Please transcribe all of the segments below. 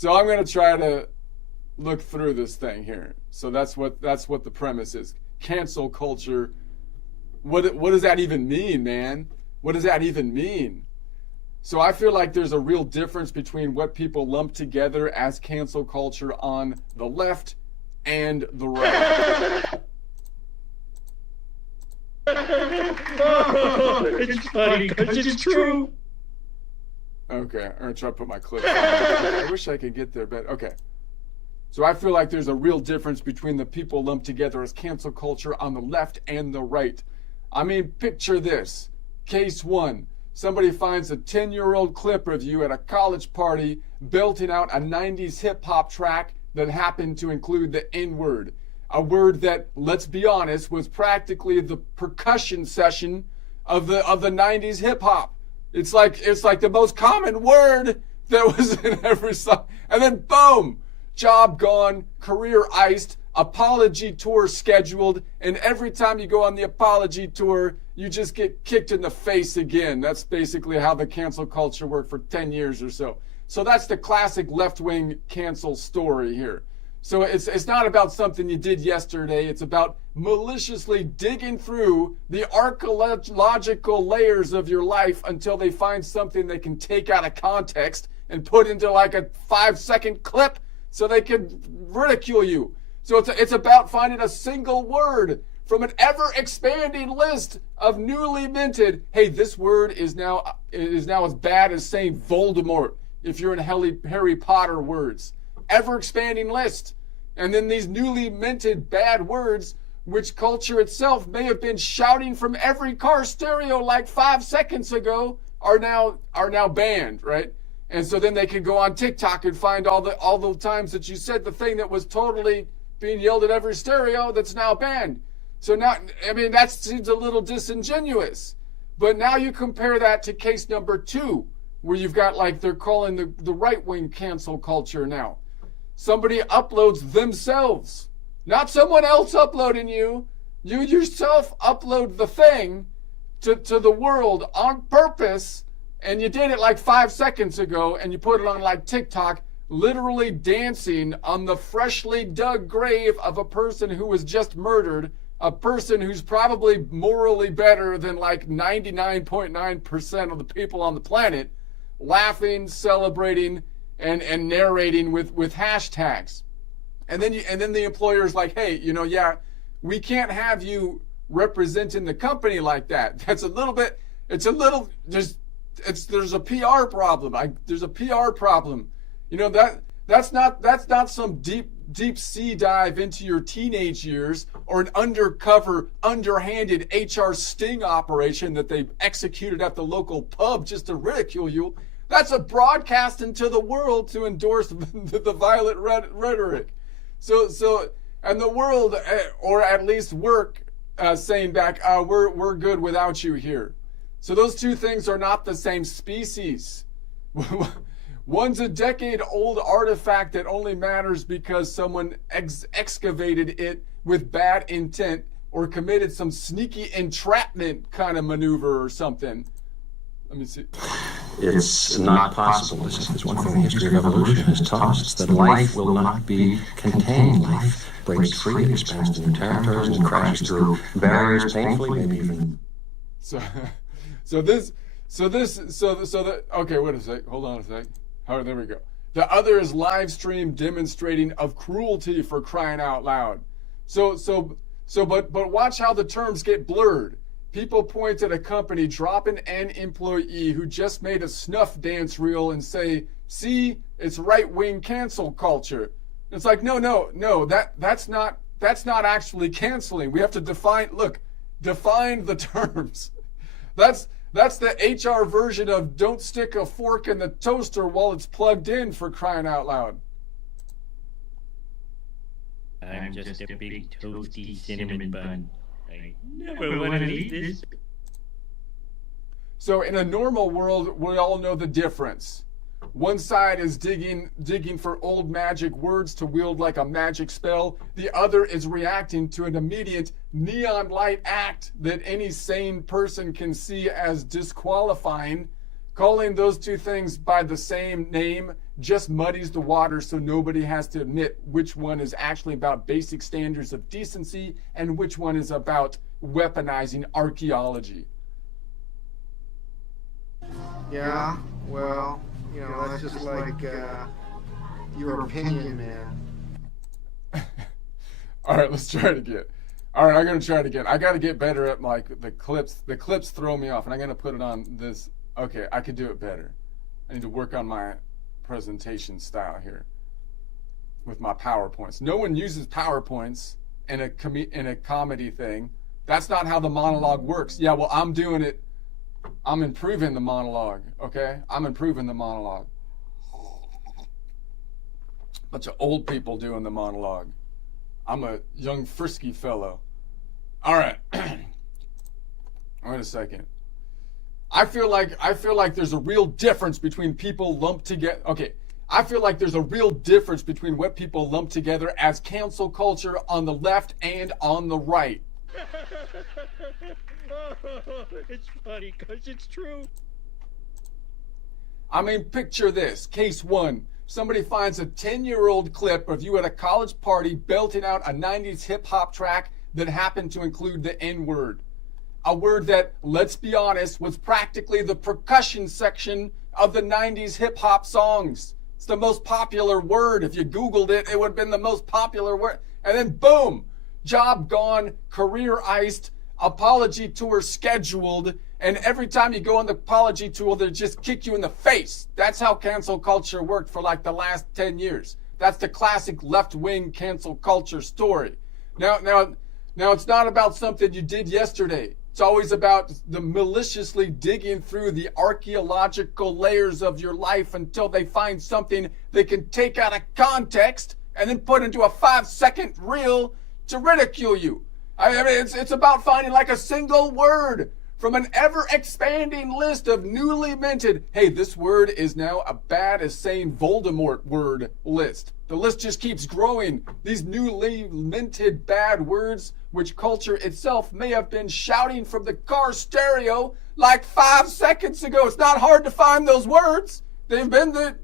So I'm going to try to look through this thing here. So that's what the premise is. Cancel culture. What does that even mean, man? What does that even mean? So I feel like there's a real difference between what people lump together as cancel culture on the left and the right. It's funny because it's true. Okay, I'm gonna try to put my clip on. I wish I could get there, but okay. So I feel like there's a real difference between the people lumped together as cancel culture on the left and the right. I mean, picture this. Case one. Somebody finds a 10-year-old clip of you at a college party belting out a 90s hip-hop track that happened to include the N-word. A word that, let's be honest, was practically the percussion session of the 90s hip-hop. It's like the most common word that was in every song. And then boom, job gone, career iced, apology tour scheduled, and every time you go on the apology tour, you just get kicked in the face again. That's basically how the cancel culture worked for 10 years or so. So that's the classic left-wing cancel story here. So it's not about something you did yesterday. It's about maliciously digging through the archaeological layers of your life until they find something they can take out of context and put into like a 5-second clip so they can ridicule you. So it's about finding a single word from an ever-expanding list of newly minted. Hey, this word is now as bad as saying Voldemort if you're in Harry Potter words. Ever-expanding list. And then these newly minted bad words, which culture itself may have been shouting from every car stereo like 5 seconds ago, are now banned, right? And so then they can go on TikTok and find all the times that you said the thing that was totally being yelled at every stereo that's now banned. So now, I mean, that seems a little disingenuous. But now you compare that to case number 2, where you've got like they're calling the right-wing cancel culture now. Somebody uploads themselves, not someone else uploading you. You yourself upload the thing to the world on purpose, and you did it like 5 seconds ago, and you put it on like TikTok, literally dancing on the freshly dug grave of a person who was just murdered, a person who's probably morally better than like 99.9% of the people on the planet, laughing, celebrating, and narrating with hashtags. And then the employer's like, hey, yeah, we can't have you representing the company like that. There's a PR problem. There's a PR problem. That's not some deep sea dive into your teenage years or an underhanded HR sting operation that they executed at the local pub just to ridicule you. That's a broadcast into the world to endorse the violent rhetoric. So, and the world, or at least work, saying back, we're good without you here. So those two things are not the same species. One's a decade-old artifact that only matters because someone excavated it with bad intent or committed some sneaky entrapment kind of maneuver or something. Let me see. It's not possible. This is one thing the history of evolution has taught us, that life will not be contained. Life breaks free, expands to new territories, and crashes through barriers painfully, maybe even. Okay, wait a sec. Hold on a sec. Oh, there we go. The other is live stream demonstrating of cruelty, for crying out loud. But watch how the terms get blurred. People point at a company dropping an employee who just made a snuff dance reel and say, see, it's right-wing cancel culture. It's like, no, that's not actually canceling. We have to define the terms. That's the HR version of don't stick a fork in the toaster while it's plugged in, for crying out loud. I'm just a big toasty cinnamon bun. I never want to leave this. So in a normal world, we all know the difference. One side is digging for old magic words to wield like a magic spell. The other is reacting to an immediate neon light act that any sane person can see as disqualifying, Calling those two things by the same name just muddies the water, so nobody has to admit which one is actually about basic standards of decency and which one is about weaponizing archaeology. Yeah, well, that's just like your opinion, man. All right, let's try it again. All right, I'm gonna try it again. I gotta get better at like the clips. The clips throw me off, and I'm gonna put it on this. Okay, I could do it better. I need to work on my presentation style here with my PowerPoints. No one uses PowerPoints in a comedy thing. That's not how the monologue works. Yeah, well, I'm doing it. I'm improving the monologue. Okay, I'm improving the monologue. Bunch of old people doing the monologue. I'm a young, frisky fellow. All right. Wait a second. I feel like there's a real difference between people lumped together. Okay. I feel like there's a real difference between what people lump together as cancel culture on the left and on the right. It's funny because it's true. I mean, picture this. Case one. Somebody finds a 10-year-old clip of you at a college party belting out a 90s hip-hop track that happened to include the N-word. A word that, let's be honest, was practically the percussion section of the 90s hip-hop songs. It's the most popular word. If you Googled it, it would have been the most popular word. And then boom, job gone, career iced, apology tour scheduled, and every time you go on the apology tour, they just kick you in the face. That's how cancel culture worked for like the last 10 years. That's the classic left-wing cancel culture story. Now it's not about something you did yesterday. It's always about the maliciously digging through the archaeological layers of your life until they find something they can take out of context and then put into a 5-second reel to ridicule you. I mean, it's about finding like a single word from an ever-expanding list of newly minted, hey, this word is now a bad as saying Voldemort word list. The list just keeps growing. These newly minted bad words, which culture itself may have been shouting from the car stereo like 5 seconds ago. It's not hard to find those words. They've been the...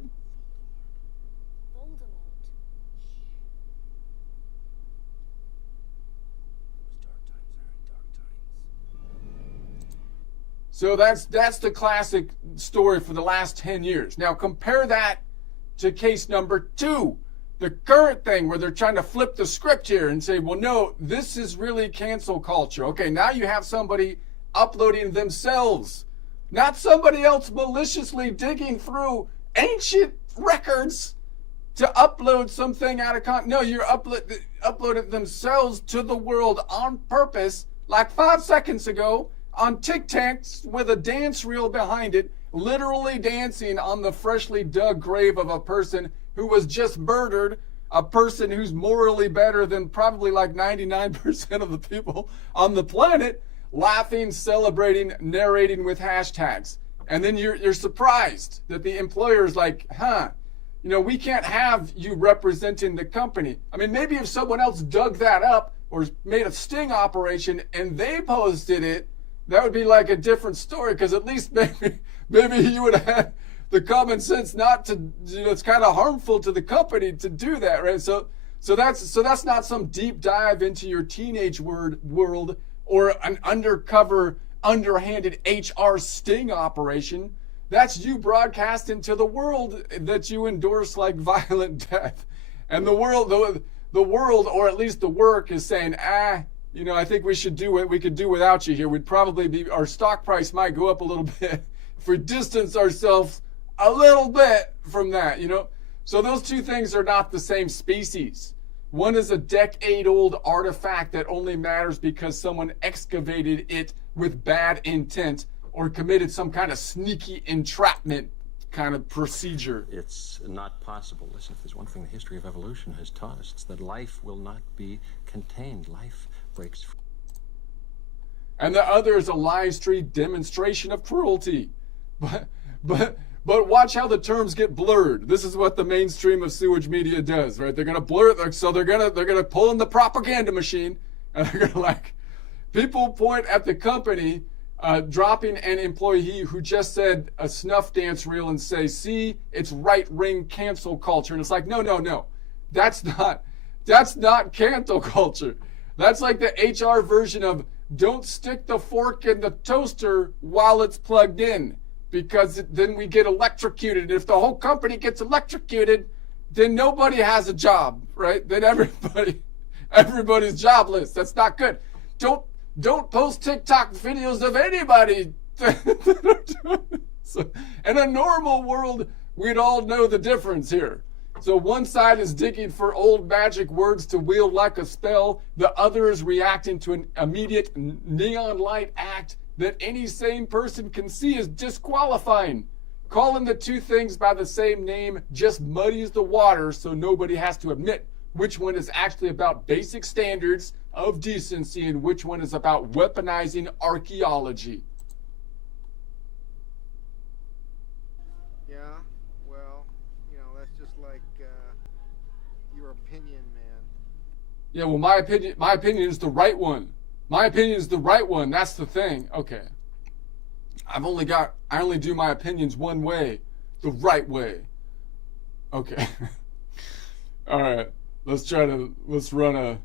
So that's the classic story for the last 10 years. Now compare that to case number 2, the current thing where they're trying to flip the script here and say, well, no, this is really cancel culture. Okay, now you have somebody uploading themselves, not somebody else maliciously digging through ancient records to upload something out of context. No, you're uploading themselves to the world on purpose, like 5 seconds ago, on TikToks with a dance reel behind it, literally dancing on the freshly dug grave of a person who was just murdered, a person who's morally better than probably like 99% of the people on the planet, laughing, celebrating, narrating with hashtags. And then you're surprised that the employer's like, we can't have you representing the company. I mean, maybe if someone else dug that up or made a sting operation and they posted it, that would be like a different story, because at least maybe you would have had the common sense not to, it's kind of harmful to the company to do that, right? So that's not some deep dive into your teenage world or an undercover, underhanded HR sting operation. That's you broadcasting to the world that you endorse like violent death, and the world, or at least the work, is saying, I think we should do what we could do without you here. We'd probably our stock price might go up a little bit if we distance ourselves a little bit from that, So those two things are not the same species. One is a decade-old artifact that only matters because someone excavated it with bad intent or committed some kind of sneaky entrapment kind of procedure. It's not possible. Listen, if there's one thing the history of evolution has taught us, it's that life will not be contained. Life breaks free. And the other is a live stream demonstration of cruelty. But watch how the terms get blurred. This is what the mainstream of sewage media does, right? They're gonna blur it, so they're gonna pull in the propaganda machine, and they're gonna people point at the company dropping an employee who just said a snuff dance reel and say, see, it's right-wing cancel culture. And it's like, no. That's not cancel culture. That's like the HR version of don't stick the fork in the toaster while it's plugged in, because then we get electrocuted. And if the whole company gets electrocuted, then nobody has a job, right? Then everybody's jobless. That's not good. Don't post TikTok videos of anybody. So, in a normal world, we'd all know the difference here. So one side is digging for old magic words to wield like a spell. The other is reacting to an immediate neon light act that any sane person can see is disqualifying. Calling the two things by the same name just muddies the water, so nobody has to admit which one is actually about basic standards of decency and which one is about weaponizing archaeology. Yeah, well, that's just like your opinion, man. Yeah, well, my opinion is the right one. My opinion is the right one. That's the thing. Okay. I only do my opinions one way, the right way. Okay. All right. Let's run